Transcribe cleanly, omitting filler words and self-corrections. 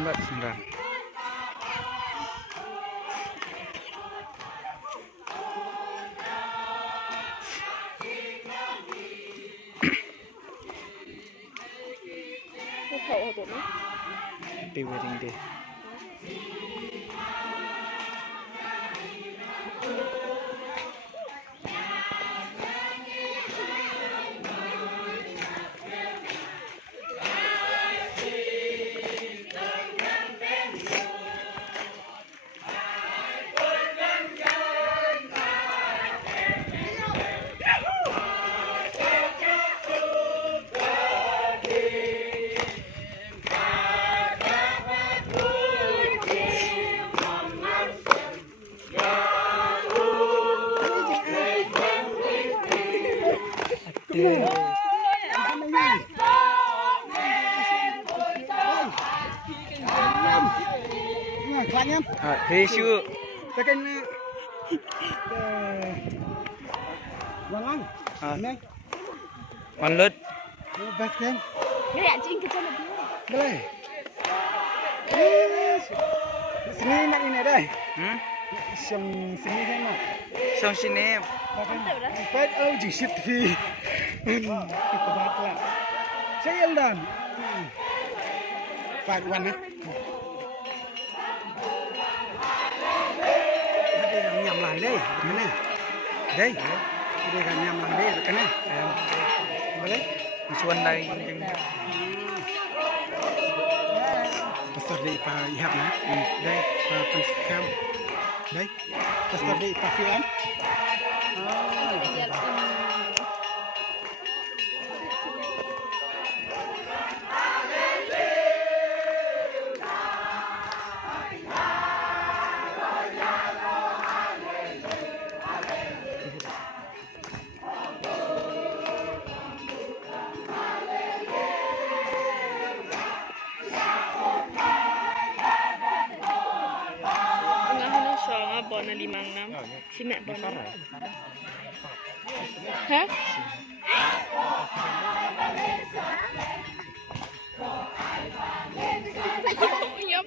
Jingleit sembilan. Happy wedding day. Resu. Tekan Walang. Neng. Manlut. Best kan? Gaya cing kecil lebih. Boleh. Sini nak ini dah. Sini kan nak. Song sini. Cepat jisip di. Kebat lah. Saya dan. Pak Wan ni. Nhầm lại đây, cái này, đây là nhầm lại đây, cái này, đấy, Xuân đây. Pastor di Pak Ihab ni, đây, Pak Skam, đây, Pastor di Pak Fian. Bon na 5-6. Si Mek bon. Hah? Ya.